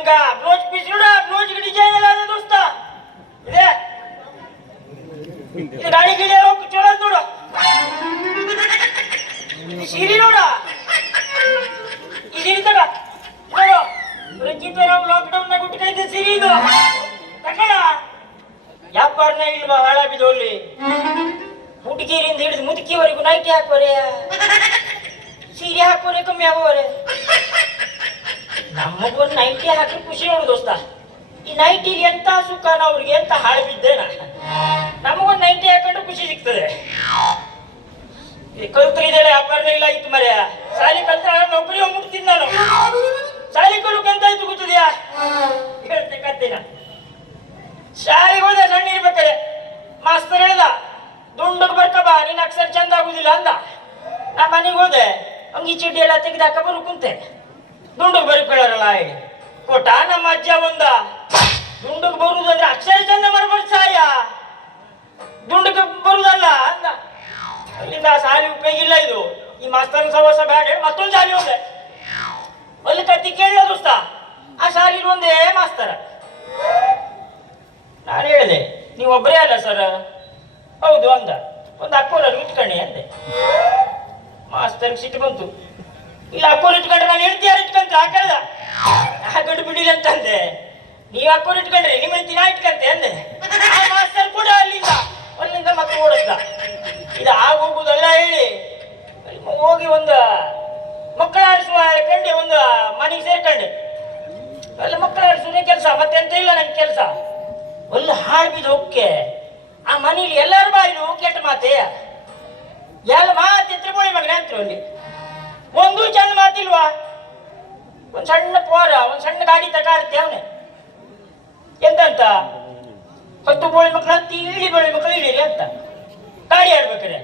ನಮ್ಗ blouse piece ನೋಡ blouse design ಎಲ್ಲ ಅದ ದೋಸ್ತ ಇದೆ ಇದು ಗಾಡಿ ಗಿಡಿ ಹೋಗಿ ಚಲೋ ನೋಡು ಸೀರೆ ನೋಡ ಈ ಸೀರೆ ತಗ ನೋಡು ರಂಜಿತ ನಾವು ಲಾಕ್ಡೌನ್ ನಾಗ ಉಟ್ಕೊಂಡಿದ್ದ ಸೀರೆ ಇದು ತಗೋಣ ವ್ಯಾಪಾರನೇ ಇಲ್ವಾ ಹಾಳ ಬಿದ್ದೋಲ್ಲಿ ಹುಡುಗಿರಿಂದ ಹಿಡಿದು ಮುದುಕಿವರೆಗೂ ನೈಟಿ ಹಾಕೋರೆ ಸೀರೆ ಹಾಕೋರೆ ಕಮ್ಮಿ ಆಗೋರೆ ನಮಗೊಂದು ನೈಟಿ ಹಾಕಿ ಖುಷಿ ನೋಡು ದೋಸ್ತ ಈ ನೈಟಿಲಿ ಎಂತ ಸುಖನ ಅವ್ರಿಗೆ ಎಂತ ಹಾಳು ಬಿದ್ದೇನ ನಮಗೊಂದು ನೈಟಿ ಹಾಕೊಂಡು ಖುಷಿ ಸಿಗ್ತದೆ ಕಲ್ತ್ರಿದೇಳೆ ವ್ಯಾಪಾರನೇ ಇಲ್ಲ ಇತ್ತು ಮರ್ಯ ಸಾಲಿ ಕಲ್ತ ನೌಕರಿ ಹೋಗ್ಬಿಡ್ತೀನಿ ನಾನು ಶಾಲೆ ಕಲ್ಕಂತ ಆಯ್ತು ಗೊತ್ತದ್ಯಾ ಹೇಳ್ತೆ ಕತ್ತೇನ ಶಾಲೆಗೆ ಹೋದ ಸಣ್ಣ ಇರ್ಬೇಕಾರೆ ಮಾಸ್ತರ್ ಹೇಳ್ದ ದುಂಡಗ್ ಬರ್ಕ ಬಾ ನಿನ್ನ ಅಕ್ಷರ ಚಂದ ಆಗುದಿಲ್ಲ ಅಂದ ನಾ ಮನೆಗೆ ಹೋದೆ ಅಂಗಿ ಚೀಟಿ ಎಲ್ಲ ತೆಗೆದಾಕ ಬರು ಕುಂತೆ ದುಂಡಗ್ ಬರ್ಕೊಳ್ಳಾರಲ್ಲ ಹೇಳಿ ಕೊಟ್ಟ ನಮ್ಮ ಅಜ್ಜ ಒಂದ ದುಂಡಗ್ ಬರುದಂದ್ರೆ ಅಕ್ಷರ ಚಂದ ಮಾಡ್ಬಾರ್ದು ಸಾಯ ದುಂಡಗ್ ಬರುದಲ್ಲ ಅಂದ ಅಲ್ಲಿಂದ ಸಾಲಿ ಉಪಯೋಗ ಇಲ್ಲ ಇದು ಈ ಮಾಸ್ತರ್ ಸವಾಸ ಬೇಡ ಮತ್ತೊಂದು ಶಾಲೆ ಹೋದೆ ಅಲ್ಲಿ ಕತ್ತಿ ಕೇಳಿದ ದೋಸ್ತ ಆ ಶಾಲೆಗೆ ಒಂದೇ ಮಾಸ್ತರ ನಾನು ಹೇಳಿದೆ ನೀವು ಒಬ್ಬರೇ ಅಲ್ಲ ಸರ್ ಹೌದು ಅಂದ ಒಂದು ಅಕ್ಕೋರಲ್ಲಿ ಇಟ್ಕಣಿ ಅಂದೆ ಮಾಸ್ತರ್ಗೆ ಸಿಟ್ಟು ಬಂತು ಇಲ್ಲ ಅಕ್ಕೋರ್ ಇಟ್ಕೊಂಡ್ರೆ ನಾನು ಹೇಳ್ತಿ ಯಾರು ಇಟ್ಕೊಂತ ಕೇಳ್ದ ನಾ ಗಡು ಬಿಡಿಲ್ಲ ಅಂತಂದೆ ನೀವು ಅಕ್ಕೋರ್ ಇಟ್ಕೊಂಡ್ರಿ ನಿಮ್ಮ ಹೆಂಡತಿ ನಾ ಇಟ್ಕಂತೆ ಅಂದೆ ಆ ಮಾಸ್ತರ್ ಕೂಡ ಅಲ್ಲಿಂದ ಮತ್ತೆ ಓಡಿಸ್ದ ಇದು ಹೋಗುದಲ್ಲ ಹೇಳಿ ಹೋಗಿ ಒಂದು ಮಕ್ಕಳ ಆಡಿಸುವ ಕಂಡೆ ಒಂದು ಮನೆಗೆ ಸೇರ್ಕೊಂಡೆ ಅಲ್ಲಿ ಮಕ್ಕಳ ಆಡಿಸುವ ಕೆಲಸ ಮತ್ತೆ ಎಂತ ಇಲ್ಲ ನನ್ ಕೆಲಸ ಒಂದು ಹಾಳು ಬಿದ್ದು ಹೋಗಕ್ಕೆ ಆ ಮನೇಲಿ ಎಲ್ಲರೂ ಬಾಯಿಲು ಕೆಟ್ಟ ಮಾತೆ ಎಲ್ಲ ಮಾತಿದ್ರೆ ಬೋಳಿ ಮಗನ ಅಂತ್ರು ಅಲ್ಲಿ ಒಂದು ಚಂದ ಮಾತಿಲ್ವಾ ಒಂದ್ ಸಣ್ಣ ಪೋರ ಒಂದ್ ಸಣ್ಣ ಗಾಡಿ ತಗಾಡ್ತೆ ಅವನೇ ಎಂತಂತ 10 ಬೋಳಿ ಮಕ್ಕಳು ಹತ್ತಿ ಇಳಿ ಬೋಳಿ ಮಕ್ಕಳು ಇಳಿರಿ ಅಂತ ಗಾಡಿ ಆಡ್ಬೇಕಾರೆ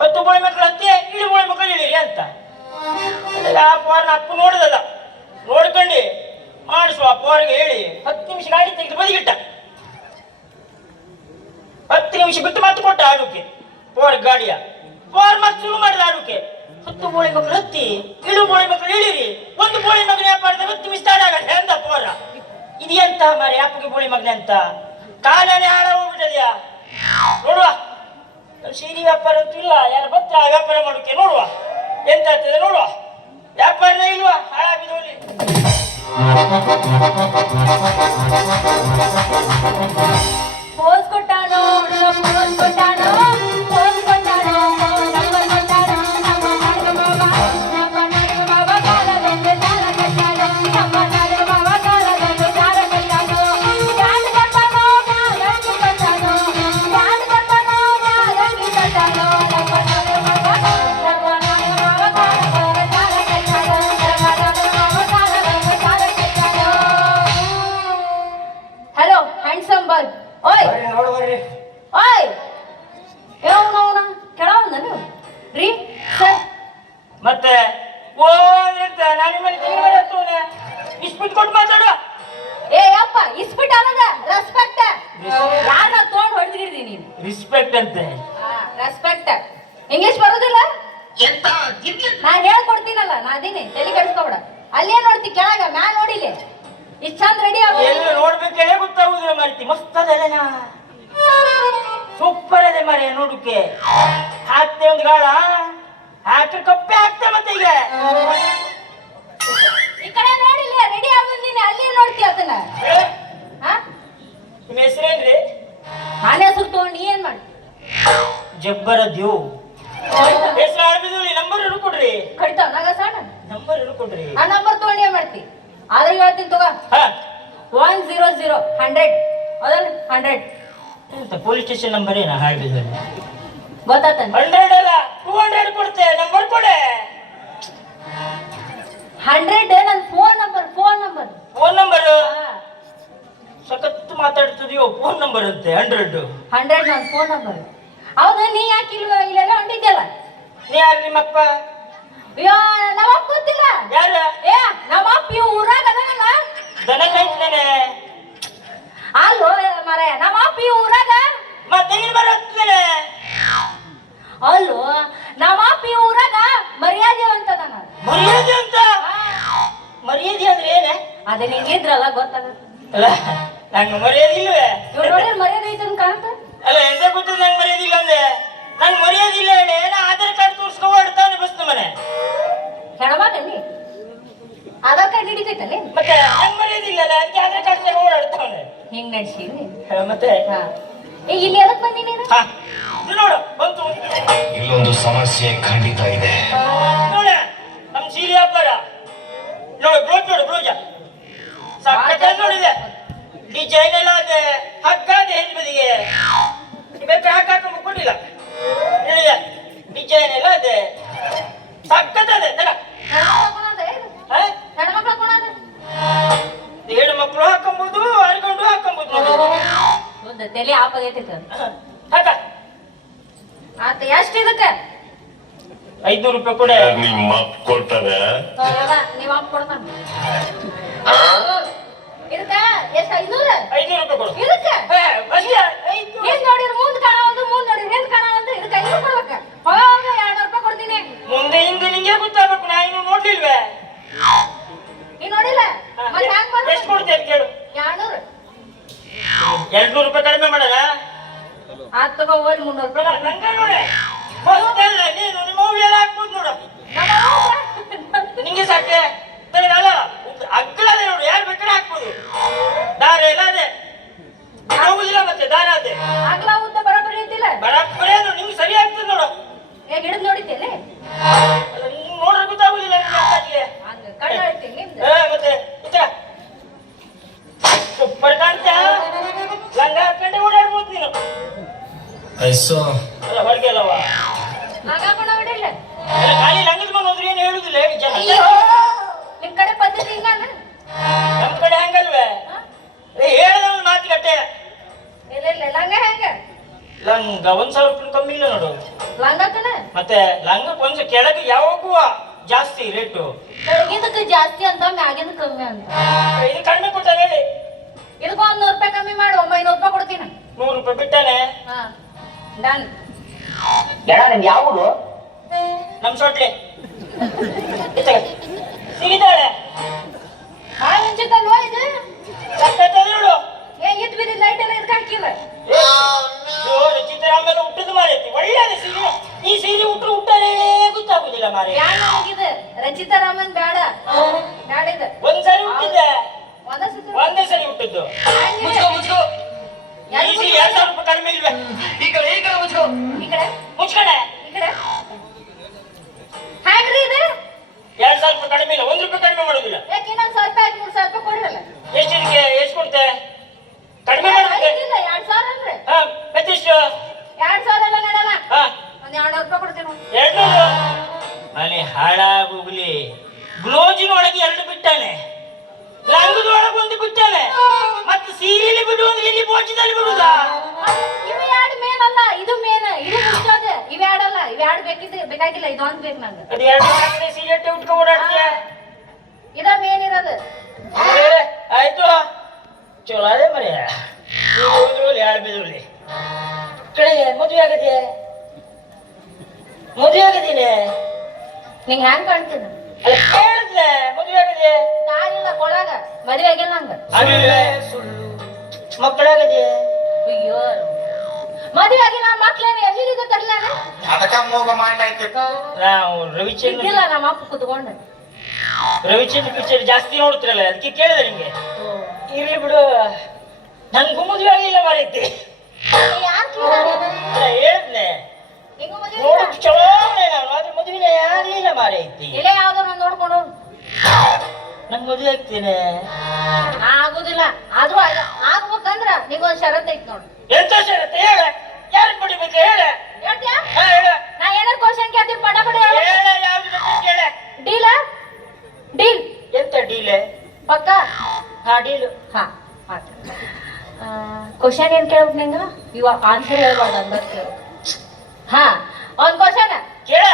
10 ಬೋಳಿ ಮಕ್ಕಳು ಹತ್ತಿ ಇಳಿ ಬೋಳಿ ಮಕ್ಕಳು ಇಳಿರಿ ಅಂತ ಆ ಪೋರ್ನ ಅಪ್ಪು ನೋಡಿದಲ್ಲ ನೋಡ್ಕೊಂಡು ಮಾಡಿಸುವ ಪೋರ್ಗೆ ಹೇಳಿ 10 ನಿಮಿಷ ಗಾಡಿ ತೆಗೆದು ಬದಿಗಿಟ್ಟ 10 ನಿಮಿಷ ಬಿಟ್ಟು ಮತ್ತೆ ಕೊಟ್ಟ ಆಡೋಕೆ ಪೋರ್ ಗಾಡಿಯ ಪೋರ್ ಮತ್ತೆ ಶುರು ಮಾಡಿದ ಆಡೋಕೆ 10 ಬೋಳಿ ಮಕ್ಕಳು ಹತ್ತಿ ಇಳು ಬೋಳಿ ಮಕ್ಕಳು ಇಳಿರಿ ಒಂದು ಬೋಳಿ ಮಗನ ವ್ಯಾಪಾರದ 10 ನಿಮಿಷ ಸ್ಟಾರ್ಟ್ ಆಗತ್ತೆ ಅಂದ ಪೋರ ಇದು ಎಂತ ಮಾರಿ ಅಪ್ಪಗೆ ಬೋಳಿ ಮಗನ ಅಂತ ಕಾಲನೇ ಹಾಳ ಹೋಗ್ಬಿಟ್ಟದ್ಯಾ ನೋಡುವ ಸೀರೆ ವ್ಯಾಪಾರ ಅಂತೂ ಇಲ್ಲ ಯಾರ ಬತ್ತ ವ್ಯಾಪಾರ ಮಾಡೋಕೆ ನೋಡುವ ಎಂತ ಆಗ್ತದೆ ನೋಡುವ ವ್ಯಾಪಾರನೇ ಇಲ್ವಾ ಹಾಳಾಗಿದ್ದು ಹೋಗ್ಲಿ ಪೋಸ್ ಕೊಟ್ಟಾನೋ ಪೋಸ್ ಕೊಟ್ಟಾನೋ ಪೋಸ್ ಕೊಟ್ಟಾನೋ ನಂಬರ್ ಕೊಟ್ಟಾನೋ ನಮ್ಮ ಬಾಬಾ ಕಾಲದಲ್ಲಿ ಸಾಲ ಕಟ್ಟಾನೋ ನಮ್ಮ ಬಾಬಾ ಕಾಲದಲ್ಲಿ ಸಾಲ ಕಟ್ಟಾನೋ ಗಾಂಡ್ ಕೊಟ್ಟಾನೋ ಗಾಂಡ್ ಕೊಟ್ಟಾನೋ ಗಾಂಡ್ ಕೊಟ್ಟಾನೋ ಗಾಂಡ್ ಕೊಟ್ಟಾನೋ ಹಲೋ ಹ್ಯಾಂಡ್ಸಮ್ ಬಾಯ್ ಓಯ್ ಓಯ್ ಏನವನ ಕೆಳವಂದ ನೀವು ರೀ ಸರ್ ಮತ್ತೆ ಓ ಅಂತ ನಾನು ಮನೆ ತಿಂಗಳ ಮನೆ ಹತ್ತೋನೆ ಇಸ್ಪಿಟ್ ಕೊಟ್ಟು ಮಾತಾಡು ಏ ಅಪ್ಪ ಇಸ್ಪಿಟ್ ಅಲ್ಲದ ರೆಸ್ಪೆಕ್ಟ್ ಯಾರನ್ನ ತಗೊಂಡು ಹೊಡೆದಿರ್ದಿ ನೀನು ರಿಸ್ಪೆಕ್ಟ್ ಅಂತೆ ರೆಸ್ಪೆಕ್ಟ್ ಇಂಗ್ಲಿಷ್ ಬರೋದಿಲ್ಲ ನಾನು ಹೇಳ್ಕೊಡ್ತೀನಲ್ಲ ನಾ ಅದೀನಿ ತಲೆ ಕೆಡಿಸ್ಕೊಬೇಡ ಅಲ್ಲೇ ನೋಡ್ತಿ ಕೆಳಗ ಮ್ಯಾಲ ನೋಡಿಲಿ ಇಷ್ಟ ಚಂದ ರೆಡಿ ಆಗ ಎಲ್ಲ ನೋಡ್ಬೇಕೇ ಗೊತ್ತಾಗುದಿಲ್ಲ ಮಾರಿತಿ ಮಸ್ತ್ ಅದಲ್ಲ ಸೂಪರ್ ಅದೇ ಮಾರಿ ನೋಡಕ್ಕೆ ಹಾಕ್ತೆ ಒಂದು ಗಾಳ ಹಾಕಿ ಕಪ್ಪೆ ಹಾಕ್ತೆ ಮತ್ತೆ ಈಗ ಈ ಕಡೆ ನೋಡಿಲ್ಲ ರೆಡಿ ಆಗೋದು ನೀನು ಅಲ್ಲಿ ನೋಡ್ತಿ ಅದನ್ನ ನಿಮ್ಮ ಹೆಸರೇನ್ರಿ ನಾನೇ ಹೆಸರು ತಗೊಂಡು ನೀ ಏನ್ ಮಾಡಿ ಜಬ್ಬರ ದ್ಯೂ ಹೆಸರು ಆಡ್ಬಿದ್ರಿ ನಂಬರ್ ಕೊಡ್ರಿ ಕಡಿತಾವ ನಾಗ ಸಣ್ಣ ನಂಬರ್ ಕೊಡ್ರಿ ಆ ನಂಬರ್ ತಗೊಂಡು ಏನ್ ಮಾಡ್ತಿ ಆದ್ರೆ ಹೇಳ್ತೀನಿ ತಗೋ 100 100 ಅದಲ್ಲ 100 ಪೊಲೀಸ್ ಸ್ಟೇಷನ್ ನಂಬರ್ ಏನ ಹಾಡ್ಬಿದ್ರಿ ಗೊತ್ತಾತ 100 ಅಲ್ಲ 200 ಕೊಡ್ತೆ ನಂಬರ್ ಕೊಡೆ 100 ನನ್ನ ಫೋನ್ ನಂಬರ್ ಸಖತ್ ಮಾತಾಡ್ತಿದ್ಯೋ ಫೋನ್ ನಂಬರ್ ಅಂತೆ 100 ನನ್ನ ಫೋನ್ ನಂಬರ್ ಹೌದು ನೀ ಯಾಕೆ ಇಲ್ಲೆಲ್ಲ ಹೊಂಟಿದ್ಯಲ್ಲ ನೀ ಯಾರು ನಿಮ್ಮಪ್ಪ ಅಯ್ಯೋ ನಮ್ಮ ಅಪ್ಪ ಗೊತ್ತಿಲ್ಲ ಯಾರ ಏ ನಮ್ಮ ಅಪ್ಪ ಈ ಊರಾಗ ಅದನಲ್ಲ ದನ ಕಾಯ್ತಾನೆ ಅಲ್ಲೋ ಮರ ನಮ್ಮ ಅಪ್ಪ ಈ ಊರಾಗ ಮತ್ತೆ ಬರುತ್ತಾನೆ ಅಲ್ಲೋ ನಮ್ಮ ಅಪ್ಪ ಈ ಊರಾಗ ಮರ್ಯಾದೆ ಅಂತದ ಮರ್ಯಾದೆ ಅಂತ ಮರ್ಯಾದೆ ಅಂದ್ರೆ ಏನೇ ಅದೇ ಹಿಂಗಿದ್ರಲ್ಲ ಗೊತ್ತಾಗತ್ತೆ. ಅಲ್ಲ ನಂಗೆ ಮರ್ಯಾದಿಲ್ವೇ? ಇವ್ರು ನೋಡಿ ಮರ್ಯಾದೆ ಐತೆ ಅಂತ ಕಾಣುತ್ತೆ. ಅಲ್ಲ ಎಂತ ಗೊತ್ತಿಲ್ಲ ನಂಗೆ ಮರ್ಯಾದಿಲ್ಲ ಅಂದೆ. ನಂಗೆ ಮರ್ಯಾದಿಲ್ಲ ಹೇಳಿ ನಾ ಆಧಾರ್ ಕಾರ್ಡ್ ತೋರಿಸ್ಕೊ ಓಡ್ತಾನೆ ಬಸ್ ಮನೆ ಹೆಣಮಾಗಲ್ಲಿ ಆಧಾರ್ ಕಾರ್ಡ್ ಹಿಡಿತೈತಲ್ಲಿ ಮತ್ತೆ ನಂಗೆ ಮರ್ಯಾದಿಲ್ಲ ಅದಕ್ಕೆ ಆಧಾರ್ ಕಾರ್ಡ್ ತಗೊಂಡು ಓಡಾಡ್ತಾವನೆ ಹಿಂಗ್ ನಡ್ಸಿದ್ರಿ. ಮತ್ತೆ ಹಾ ಇಲ್ಲಿ ಎದಕ್ ಬಂದಿ ನೀನು? ನೋಡು ಬಂತು ಇಲ್ಲೊಂದು ಸಮಸ್ಯೆ ಖಂಡಿತ ಇದೆ. ನೋಡ ನಮ್ ಸೀರೆ ವ್ಯಾಪಾರ ನೋಡು ಬ್ಲೌಸ್ ನೋಡು ಬ್ಲೌಸ್ ಸಕ್ಕತ್ತ ನೋಡಿದೆ ಡಿಸೈನ್ ಎಲ್ಲ ಅದೇ ಹಗ್ಗ ಅದೇ ಹೆಣ್ಣು ಬದಿಗೆ ಬೇಕಾ ಹಾಕ ಕೊಟ್ಟಿಲ್ಲ ಹೇಳಿದೆ ಡಿಸೈನ್ ಎಲ್ಲ ಅದೇ ಸಕ್ಕತ್ತ ಅದೇ ಹೆಣ್ಣು ಮಕ್ಕಳು ಹಾಕೊಂಬೋದು ಹರ್ಕೊಂಡು ಹಾಕೊಂಬೋದು ನೋಡಿ ತಲೆ ಆಪಾಗೈತಿ ಹಾಕ ಆತ ಎಷ್ಟು ಇದಕ್ಕೆ? 500 ರೂಪಾಯಿ ಕೊಡ ನಿಮ್ಮ ಕೊಡ್ತಾರೆ. ನೀವ್ ಅಪ್ಪ ಕೊಡ್ತಾನ ಇದಕ್ಕ ಎಷ್ಟು? 500 ರೂಪಾಯಿ ಕೊಡು ಇದಕ್ಕೆ ಬಸ್ಗೆ ಹಿಂದ್ ನೋಡಿದ್ರೆ ಮುಂದ್ ಕಾಣವಲ್ದು, ಮುಂದ್ ನೋಡಿದ್ರೆ ಹಿಂದ್ ಕಾಣವಲ್ದು. ಇದಕ್ಕೆ 500 ಕೊಡ್ಬೇಕ. ಹೋಗ 200 ರೂಪಾಯಿ ಕೊಡ್ತೀನಿ. ಮುಂದೆ ಹಿಂದೆ ನಿಂಗೆ ಗೊತ್ತಾಗಬೇಕು. ನಾ ಇನ್ನು ನೋಡ್ಲಿಲ್ವೇ? ನೀ ನೋಡಿಲ್ಲ ಮತ್ತೆ ಹ್ಯಾಂಗ್ ಬಂದ? ಎಷ್ಟು ಕೊಡ್ತೀಯ ಕೇಳು. 200 200 ರೂಪಾಯಿ ಕಡಿಮೆ ಮಾಡಲ್ಲ. ಆತ್ ತಗೋ ಹೋಗಿ 300 ರೂಪಾಯಿ. ನಂಗೆ ನೋಡಿ ಹೊಸ್ತಲ್ಲ ನೀನು ನಿಮ್ಮ ಮೂವಿ ಎಲ್ಲ ಹಾಕ್ಬೋದು ನೋಡು ನಿಂಗೆ ಸಾಕೆ ಅಲ್ಲ ಅಗ್ಗಳದೆ ನೋಡು ಯಾರು ಬೇಕಾದ್ರೆ ಹಾಕ್ಬೋದು. ದಾರ ಎಲ್ಲ ಅದೇ ಹೋಗುದಿಲ್ಲ ಮತ್ತೆ ದಾರ ಅದೇ ಆಗ್ಲಾ ಉದ್ದ ಬರೋಬ್ಬರಿ ಐತಿಲ್ಲ ಬರಬ್ಬರೇ ಅದು ನಿಮ್ಗೆ ಸರಿ ಆಗ್ತದೆ ನೋಡು. ಹೇಗೆ ಹಿಡಿದು ನೋಡಿದ್ದೇನೆ ಅಲ್ಲ ನಿಮ್ಗೆ ನೋಡ್ರೆ ಗೊತ್ತಾಗುದಿಲ್ಲ ನಿಮ್ಗೆ ಹಂಗ ಕಣ್ಣು ಹೇಳ್ತೀನಿ ನಿಮ್ದು. ಮತ್ತೆ ಇತರ ಸೂಪರ್ ಕಾಣ್ತಾ ಲಂಗ ಹಾಕೊಂಡೆ ಓಡಾಡ್ಬೋದು ನೀನು. ಅಲ್ಲ ಹೊರಗೆ ಅಲ್ಲವಾ ಹಾಗಾಕೊಂಡು ಹೊಡಿಲ್ಲ. ಖಾಲಿ ಲಂಗದ ಮಗ ಅಂದ್ರೆ ಏನು ಹೇಳುದಿಲ್ಲ ಹೇಳಿ ಜನ. ನಿಮ್ ಕಡೆ ಪದ್ಧತಿ ಹಿಂಗಾನ? ನಮ್ ಕಡೆ ಹಂಗಲ್ವೇ ಹೇಳ್ದವನ್ ಮಾತುಕಟ್ಟೆ. ಇಲ್ಲ ಇಲ್ಲ ಲಂಗ ಹೆಂಗ? ಲಂಗ 1000 ರೂಪಾಯಿ ಕಮ್ಮಿ ಇಲ್ಲ ನೋಡು. ಲಂಗಕ್ಕನ ಮತ್ತೆ ಲಂಗಕ್ಕೆ ಒಂದು ಕೆಳಗೆ ಯಾವಾಗೂ ಜಾಸ್ತಿ ರೇಟು. ಕೆಳಗಿಂದಕ್ಕೆ ಜಾಸ್ತಿ ಅಂತ ಮ್ಯಾಗಿಂದ ಕಮ್ಮಿ ಅಂತ. ಇದು ಕಡಿಮೆ ಕೊಟ್ಟ ಹೇಳಿ. ಇದಕ್ಕೂ 100 ರೂಪಾಯಿ ಕಮ್ಮಿ ಮಾಡು. 900 ರೂಪಾಯಿ ಕೊಡ್ತೀನಿ. 100 ರೂಪಾಯಿ ಬಿಟ್ಟಾನೆ. ಹಾ ಡನ್. ಯಾವುದು ನಮ್ ಸೊಟ್ಲೆ ಸಿಗಿದ್ದಾಳೆ ಹಾಂಚಿತಲ್ವಾ ಇದು? ನೋಡು ಇಟ್ಟು ಬಿದ್ದಿದ್ದು ಲೈಟ್ ಎಲ್ಲ ಇದಕ್ಕೆ ಹಾಕಿಲ್ಲ. ಚಿತ್ರ ಆಮೇಲೆ ಹುಟ್ಟದ ಮಾರೈತಿ ಒಳ್ಳೆಯದು ಸೀರೆ. ಈ ಸೀರೆ ಹುಟ್ಟರು ಹುಟ್ಟಲೇ ಗೊತ್ತಾಗುದಿಲ್ಲ ಮಾರಿ. ಯಾರು ಹೋಗಿದೆ ರಚಿತಾ ರಾಮನ್ ಬೇಡ ಬೇಡ ಇದು. ಒಂದ್ಸರಿ ಹುಟ್ಟಿದ್ದೆ ಒಂದೇ ಸರಿ ಹುಟ್ಟಿದ್ದು. ಈ ಸೀರೆ 2000 ರೂಪಾಯಿ ಕಡಿಮೆ ಇಲ್ವೇ? ಈ ಕಡೆ ಮುಚ್ಕೋ. ಈ ಕಡೆ ಮುಚ್ಕಡೆ ಈ ಕಡೆ ಹ್ಯಾಂಗ್ರಿ ಇದು? 2000 ರೂಪಾಯಿ ಕಡಿಮೆ ಇಲ್ಲ. 1 ರೂಪಾಯಿ ಕಡಿಮೆ ಮಾಡೋದಿಲ್ಲ. ಯಾಕೆ ಇನ್ನೊಂದು 1000 ರೂಪಾಯಿ 3000 ರೂಪಾಯಿ ಕೊಡಿರಲ್ಲ? ಎಷ್ಟು ಇದಕ್ಕೆ ಎಷ್ಟು ಕೊಡ್ತೆ? ಕಡಿಮೆ ಮಾಡ್ಬೇಕು. 2000 ಅಂದ್ರೆ ಹಾ ಮತ್ತೆಷ್ಟು? 2000 ಎಲ್ಲ ನಡೆಯಲ್ಲ. ಹಾ ಒಂದು 200 ರೂಪಾಯಿ ಕೊಡ್ತೀನಿ. 200 ಮನೆ ಹಾಳಾಗೋಗ್ಲಿ. ಬ್ಲೌಜಿನೊಳಗೆ 2 ಬಿಟ್ಟಾನೆ, ಲಂಗದೊಳಗೆ 1 ಬಿಟ್ಟಾನೆ, ಮತ್ತೆ ಸೀರೆಲಿ ಬಿಡುವಂದ್ರೆ ಇಲ್ಲಿ ಬೋಚಿದಲ್ಲಿ ಬಿಡುದ? ಇವು 2 ಮೇನ್ ಅಲ್ಲ, ಇದು ಮೇನ್. ಇದು ಮುಚ್ಚೋದ. ಇವು 2 ಅಲ್ಲ, ಇವು 2 ಬೇಕಾಗಿಲ್ಲ. ಇದು ಒಂದು ಬೇಕು ನಂಗೆ. ಅದು 2 ಕಡೆ ಸೀರೆ ಉಟ್ಕೊಂಡು ಓಡಾಡ್ತೀಯ. ಇದ ಮೇನ್ ಇರೋದು. ಆಯ್ತು ಚಲೋ ಅದೇ ಮರಿ. ಹೋದ್ರಲ್ಲಿ 2 ಬಿದ್ರಲ್ಲಿ ಕಡೆ ಮದುವೆ ಆಗದೆ. ಮದುವೆ ಆಗದೀನಿ. ನಿಂಗೆ ಹ್ಯಾಂಗ್ ಕಾಣ್ತೀನಿ? ಅಲ್ಲ ಕೇಳಿದ್ನೆ ಮದುವೆ ಆಗದೆ. ತಾಯಿಲ್ಲ ಕೊಳಗ ಮದುವೆ ಆಗಿಲ್ಲ ನಂಗೆ. ಮಕ್ಕಳಾಗದೆ. ಅಯ್ಯೋ ಮದುವೆ ಆಗಿಲ್ಲ. ಮಕ್ಳೇನು ಎಲ್ಲಿಗೆ ತರಲ? ನಾವು ರವಿಚಂದ್ರ ಇದ್ದಿಲ್ಲ ನಮ್ಮ ಅಪ್ಪ ಕುತ್ಕೊಂಡು. ರವಿಚಂದ್ರ ಪಿಕ್ಚರ್ ಜಾಸ್ತಿ ನೋಡ್ತಿರಲ್ಲ ಅದಕ್ಕೆ ಕೇಳಿದೆ ನಿಂಗೆ. ಇರ್ಲಿ ಬಿಡು, ನಂಗೂ ಮದುವೆ ಆಗಿಲ್ಲ ಮಾರೈತಿ. ಹೇಳಿದ್ನೆ ನೋಡಕ್ ಚಲೋ ನಾನು, ಆದ್ರೆ ಮದುವೆ ಆಗ್ಲಿಲ್ಲ ಮಾರೈತಿ. ಇಲ್ಲೇ ಯಾವ್ದಾರು ಒಂದು ನೋಡ್ಕೊಂಡು ನಂಗೆ ಮದುವೆ ಆಗ್ತೇನೆ. ಆಗುದಿಲ್ಲ. ಆದ್ರೂ ಆಗ್ಬೇಕಂದ್ರ ನಿಂಗೊಂದು ಷರತ್ ಐತಿ ನೋಡು. ಎಂತ ಷರತ್ತು ಹೇಳ? ಯಾರಿಗೆ ಕೊಡಿಬೇಕು ಹೇಳ? ಹೇಳ್ತೀಯಾ? ಹೇಳ ನಾ ಏನಾರು ಕ್ವಶನ್ ಕೇಳ್ತೀನಿ ಪಡ ಪಡ ಹೇಳು. ಹೇಳ ಯಾವ್ದು ಕೇಳ. ಡೀಲ? ಡೀಲ್ ಎಂತ ಡೀಲೆ? ಪಕ್ಕ? ಹಾ ಡೀಲು. ಹಾ ಕ್ವಶನ್ ಏನ್ ಕೇಳ್ಬೇಕು ನಿಂಗ? ಇವಾಗ ಆನ್ಸರ್ ಹೇಳ್ಬಾರ್ದು ಅಂತ ಕೇಳು. ಹಾ ಒಂದ್ ಕ್ವಶನ್ ಕೇಳ.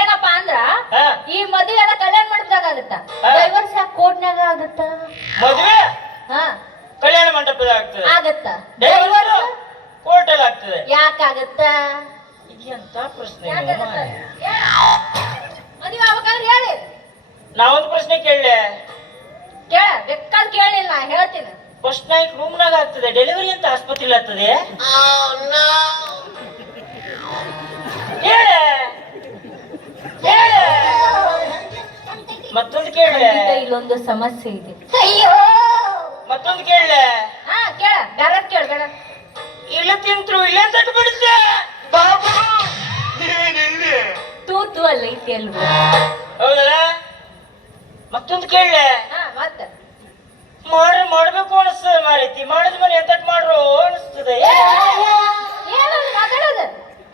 ಏನಪ್ಪಾ ಅಂದ್ರ ಹಾ. ಈ ಮದುವೆ ಎಲ್ಲ ಕಲ್ಯಾಣ ಮಂಟಪದಾಗ ಆಗುತ್ತಾ? ಹಾ. ಡೈವರ್ಸ್ ಯಾಕೆ ಕೋರ್ಟ್ನಾಗ ಆಗುತ್ತ? ಮದುವೆ ಹಾ ಕಲ್ಯಾಣ ಮಂಟಪದ ಆಗ್ತದೆ. ಆಗತ್ತ. ಡೈವರ್ಸ್ ಕೋರ್ಟ್ ಅಲ್ಲಿ ಆಗ್ತದೆ. ಯಾಕಾಗತ್ತ? ಎಂತ ಪ್ರಶ್ನೆ? ಯಾಕಾಗತ್ತ? ಮದುವೆ ಆಗ್ಬೇಕಾದ್ರೆ ಹೇಳಿ. ನಾವೊಂದು ಪ್ರಶ್ನೆ ಕೇಳಲೆ. ಕೇಳ ಬೇಕಾದ್ ಕೇಳಿಲ್ಲ ನಾ ಹೇಳ್ತೀನಿ. ಫಸ್ಟ್ ನೈಟ್ ರೂಮ್ನಾಗ ಆಗ್ತದೆ, ಡೆಲಿವರಿ ಅಂತ ಆಸ್ಪತ್ರೆಲಿ ಆಗ್ತದೆ. ಹೇಳೆ ಹೇಳೆ ಮತ್ತೊಂದು ಕೇಳೆ. ಇಲ್ಲೊಂದು ಸಮಸ್ಯೆ ಇದೆ. ಮತ್ತೊಂದು ಕೇಳೆ. ಹಾ ಕೇಳ, ಬೇರೆ ಕೇಳ ಬೇಡ. ಇಲ್ಲ ತಿಂತ್ರು ಇಲ್ಲೇ ತಟ್ಟು ಬಿಡುತ್ತೆ ಬಾಬು. ತೂತು ಅಲ್ಲ ಐತಿ ಅಲ್ವ? ಹೌದಲ್ಲ? ಮತ್ತೊಂದು ಕೇಳೆ. ಹಾ ಮತ್ತ ಮಾಡ್ಬೇಕು ಅನಿಸ್ತದೆ ಮಾರೈತಿ. ಮಾಡಿದ ಮನೆ ಎಂತಕ್ ಮಾಡ್ರು ಅನಿಸ್ತದೆ. ಏನದು ಮಾತಾಡೋದು?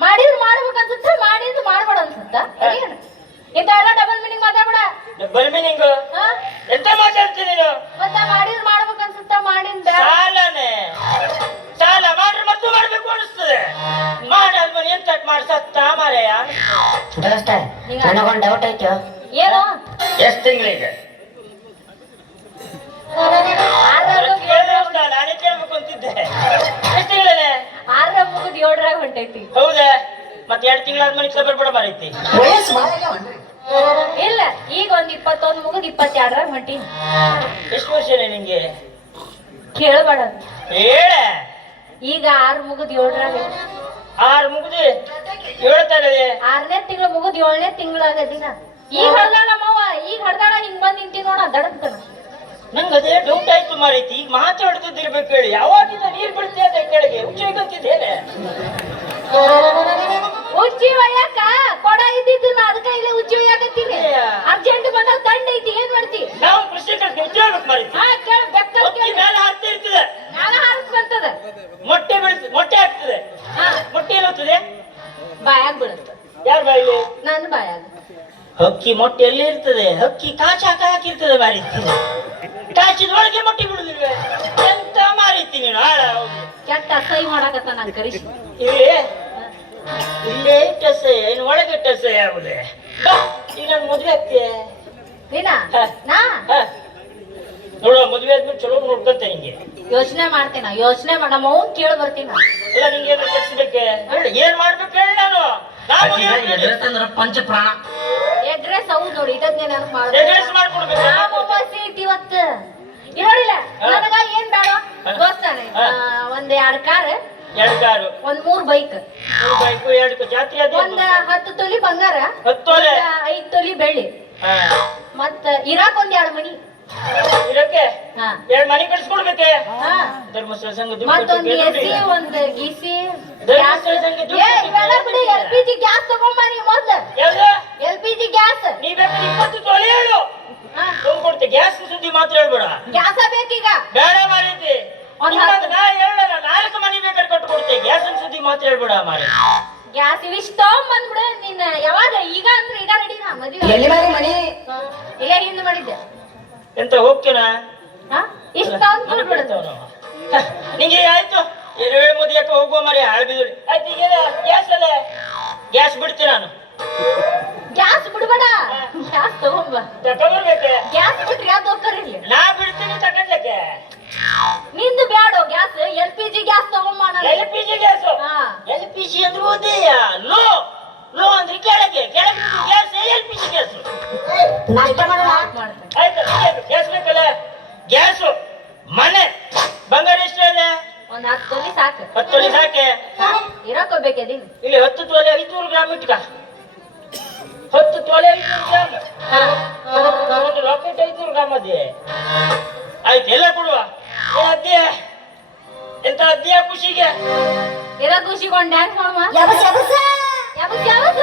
ಮಾಡಿದ್ರು ಮಾಡ್ಬೇಕು ಅನ್ಸುತ್ತ, ಮಾಡಿದ್ರು ಮಾಡ್ಬೇಡ ಅನ್ಸುತ್ತ. ಏನು ಇಂತ ಎಲ್ಲ ಡಬಲ್ ಮೀನಿಂಗ್ ಮಾತಾಡ್ಬೇಡ. ಡಬಲ್ ಮೀನಿಂಗ್ ಹಾ ಎಂತ ಮಾತಾಡ್ತೀನಿ ನೀನು? ಮತ್ತ ಮಾಡಿದ್ರು ಮಾಡ್ಬೇಕು ಅನ್ಸುತ್ತ, ಮಾಡಿಂದ ಸಾಲನೆ ಸಾಲ ಮಾಡ್ರೆ ಮತ್ತು ಮಾಡ್ಬೇಕು ಅನಿಸ್ತದೆ. ಮಾಡಾದ್ಮೇಲೆ ಎಂತಕ್ ಮಾಡಿ ಸತ್ತ ಮಾರಯ್ಯ. ನನಗೊಂದು ಡೌಟ್ ಆಯ್ತು. ಏನು ಎಷ್ಟು ತಿಂಗಳಿಗೆ ನಾನೇ ಕೇಳ್ಬೇಕು ಅಂತಿದ್ದೆ. ಎಷ್ಟು ತಿಂಗಳೇ? 6 ಮುಗಿದ್ 7ರಾಗ ಹೊಂಟೈತಿ. ಹೌದಾ? ಮತ್ತೆ 2 ತಿಂಗಳಾದ್ಮೇಲೆ ಇಷ್ಟ ಬರ್ಬೇಡ ಮಾರೈತಿ. ವಯಸ್ಸು ಭಾಳ ಆಗ್ಯಾವನ್ರಿ. ಇಲ್ಲ ಈಗ ಒಂದ್ 21 ಮುಗಿದ್ 22ರಾಗ ಹೊಂಟೀನಿ. ಎಷ್ಟು ವರ್ಷನೇ ನಿಂಗೆ? ಕೇಳಬೇಡ. ಹೇಳ. ಈಗ 6 ಮುಗಿದ್ 7ರಾಗ. 6 ಮುಗಿದು 7 ತಾಗದೆ. 6ನೇ ತಿಂಗಳು ಮುಗಿದ್ 7ನೇ ತಿಂಗಳಾಗದಿನ. ಈಗ ಹಡ್ದಾಳ ನಮ್ಮವ್ವ, ಈಗ ಹಡ್ದಾಳ ಹಿಂಗ್ ಬಂದ್ ನಿಂತಿ ನೋಡ ದಡಕ್ಕನ. ನಂಗೆ ಅದೇ ಡೌಟ್ ಆಯ್ತು ಮಾರೈತಿ. ಈಗ ಮಾತಾಡ್ತಿದ್ದಿರ್ಬೇಕು ಹೇಳಿ. ಯಾವಾಗಿಂದ ನೀರ್ ಬಿಡ್ತೀಯ ಅದ ಕೆಳಗೆ ಉಚ್ಚೇಗಂತಿದ್ದೇನೆ. ಉಚ್ಚಿ ಒಯ್ಯಾಕ ಕೊಡ ಇದ್ದಿದ್ದಿಲ್ಲ, ಅದಕ್ಕ ಇಲ್ಲೇ ಉಚ್ಚಿ ಒಯ್ಯಾಕತ್ತೀನಿ. ಅರ್ಜೆಂಟ್ ಬಂದಾಗ ತಂಡ ಐತಿ, ಏನ್ ಮಾಡ್ತಿ? ನಾವು ಕೃಷಿಕರಿಗೆ ಉಚ್ಚೇಳ್ಬೇಕು ಮಾರೈತಿ. ಹಾ ಕೇಳ, ಬೆಕ್ಕಲ್ ಅಕ್ಕಿ ಕೇಳ. ಮೇಲೆ ಹಾಕ್ತಾ ಇರ್ತದೆ, ಮ್ಯಾಲ ಹಾರಿಸ್ ಬರ್ತದ. ಮೊಟ್ಟೆ ಹಾಕ್ತದೆ. ಹಾ ಮೊಟ್ಟೆ ಏನಾಗ್ತದೆ? ಬಾಯಾಗ ಬೀಳುತ್ತ. ಯಾರ ಬಾಯಿಲಿ? ನನ್ನ ಬಾಯಾಗ. ಹಕ್ಕಿ ಮೊಟ್ಟೆ ಎಲ್ಲಿ ಇರ್ತದೆ? ಹಕ್ಕಿ ಹಾಕಿರ್ತದೆ ಮಾರೈತಿ. ಕಾಚಿದ್ರೊಳಗೆ ಮೊಟ್ಟೆ ಬಿಡುದಿಲ್ವೇ? ಎಂತ ಮಾರೈತಿ ನೀನು? ಹಾಳ ಹೋಗಿ ಕೆಟ್ಟ ಅಸಹ್ಯ ಮಾಡಕತ್ತ ನಾನು ಕರಿಸಿ. ಇಲ್ಲೇ ಟಸೆ, ಇನ್ನು ಒಳಗೆ ಟಸೆ ಆಗುದೆ. ಈಗ ನಾನು ಮದುವೆ ಆಗ್ತೀಯ ನೀನ ನಾ ನೋಡುವ. ಮದುವೆ ಆದ್ಮೇಲೆ ಚಲೋ ನೋಡ್ಕೊಂತ ನಿಂಗೆ ಯೋಚನೆ ಮಾಡ್ತೀನ, ಯೋಚನೆ ನಮ್ಮ ಅವ್ನ್ ಕೇಳಿ ಬರ್ತೀನ. ಅಲ್ಲ ನಿಂಗೆ ಏನು ಕೆಲ್ಸಬೇಕೆ? ಏನ್ ಮಾಡ್ಬೇಕು ಹೇಳಿ? ನಾನು ಎದ್ರತಂದ್ರ ಪಂಚ ಪ್ರಾಣ. ಎಡ್ರೆಸ್ ಹೌದು ನೋಡಿ, ಇದಕ್ಕೆ ನೆನಪು ಮಾಡ್ಬೇಕು. ಎಡ್ರೆಸ್ ಮಾಡ್ಕೊಡ್ಬೇಕು. ಅಮಾವಾಸ್ಯೆ ಐತಿ ಇವತ್ತು. ನೋಡಿಲ್ಲ ನನಗ ಏನ್ ಬೇಡ ಗೊತ್ತಾನೆ. ಒಂದ್ 2 ಕಾರ್, 2 ಕಾರು, ಒಂದ್ 3 ಬೈಕ್, 3 ಬೈಕು, 2 ಜಾತ್ರೆ ಅದೇ. ಒಂದ್ 10 ತೊಲಿ ಬಂಗಾರ, 10 ತೊಲೆ, 5 ತೊಲಿ ಬೆಳ್ಳಿ, ಮತ್ತ ಇರಾಕ್ ಒಂದ್ 2 ಮನಿ. ಇದಕ್ಕೆ ಹಾ 2 ಮನೆ ಕಟ್ಸ್ಕೊಡ್ಬೇಕೆ? ಹಾ ಧರ್ಮಸ್ಥಳ ಸಂಘ ಮತ್ತೊಂದ್ ಎಸಿ, ಒಂದ್ ಗೀಸಿ, ಧರ್ಮಸ್ಥಳ ಸಂಘ ದುಡ್ಡು ಇವೆಲ್ಲ ಬಿಡಿ. LPG ಗ್ಯಾಸ್ ತಗೊಂಬಾರಿ ಮೊದ್ಲು. ಯಾವ್ದು? LPG gas. ನೀ ಬೇಕಾದ್ರೆ 20 ತೊಲೆ ಹೇಳು, ಕೊಡ್ತೆ. ಗ್ಯಾಸ್ ಸುದ್ದಿ ಮಾತ್ರ ಹೇಳ್ಬೇಡ. ಗ್ಯಾಸ ಬೇಕೀಗ. ಬೇಡ ಮಾರೈತಿ. ನಾ ಹೇಳಲ್ಲ, 4 ಮನೆ ಬೇಕಾದ್ರೆ ಕಟ್ಟು ಕೊಡ್ತೆ. ಗ್ಯಾಸ್ ಸುದ್ದಿ ಮಾತ್ರ ಹೇಳ್ಬೇಡ ಮಾರಿ. ಗ್ಯಾಸ್ ಇವಿಷ್ಟ ಬಂದ್ಬಿಡ ನೀನ್. ಯಾವಾಗ? ಈಗ ಅಂದ್ರೆ ಈಗ ರೆಡಿ ನಾ ಮದುವೆ. ಎಲ್ಲಿ ಮಾಡಿ ಮನಿ? ಇಲ್ಲೇ ಹಿಂದ್ ಮಾಡಿದ್ದೆ. ಎಂತ ಹೋಗ್ತೇನಾ? ಇಷ್ಟ ಅಂದ್ಬಿಡ್ಬಿಡುದು. ನಿಂಗೆ ಆಯ್ತು. 2 ಮದುವೆಕ್ಕೆ ಹೋಗುವ ಮರಿ ಹಾಳು ಬಿದ್ದುಳಿ ಆಯ್ತು. ಈಗ ಗ್ಯಾಸ್ ಅಲ್ಲ, ಗ್ಯಾಸ್ ಬಿಡ್ತೀನಿ ನಾನು. ಗ್ಯಾಸ್ ಬಿಡ್ಬೇಡ, ಗ್ಯಾಸ್ ತಗೊಂಬ. ತಗೊಂಡ್ಬರ್ಬೇಕೆ? ಗ್ಯಾಸ್ ಬಿಟ್ರಿ ಯಾವ್ದು ಹೋಗ್ತಾರಿಲ್ಲ. ನಾ ಬಿಡ್ತೀನಿ ತಗೊಂಡ್ಲಕ್ಕೆ. ನಿಂದು ಬ್ಯಾಡೋ ಗ್ಯಾಸ್. LPG ಗ್ಯಾಸ್ ತಗೊಂಬ. LPG gas. LPG ಅಂದ್ರೆ ಓದೆಯ ಲೋ ಲೋ ಅಂದ್ರೆ ಕೆಳಗೆ ಕೆಳಗೆ ಗ್ಯಾಸ್. LPG ಗ್ಯಾಸ್ ನಾಷ್ಟ ಮಾಡೋಣ. ಆಯ್ತು. ಗ್ಯಾಸ್ ಬೇಕಲ್ಲ? ಗ್ಯಾಸು, ಮನೆ, ಬಂಗಾರ ಎಷ್ಟು ಇದೆ? ಒಂದ್ 10 ತೊಲಿ ಸಾಕು. 10 ತೊಲೆ ಸಾಕೆ? ಇರಾಕೋಬೇಕದೀನಿ. ಇಲ್ಲಿ 10 ತೊಲೆ 500 ಗ್ರಾಮ್ ಇಟ್ಕ. 10 ತೊಲೆ 500 ಗ್ರಾಮ್. ಒಂದು ರಾಕೆಟ್ 500 ಗ್ರಾಮ್ ಅದೇ. ಆಯ್ತು, ಎಲ್ಲ ಕೊಡುವ. ಅದ್ಯ ಎಂತ ಅದ್ಯ ಖುಷಿಗೆ ಇರ ಖುಷಿಗೊಂಡ್ ಡ್ಯಾನ್ಸ್ ಮಾಡುವ. ಯಾವಸ್ ಯಾವಸ್ ಯಾವಸ್ ಯಾವಸ್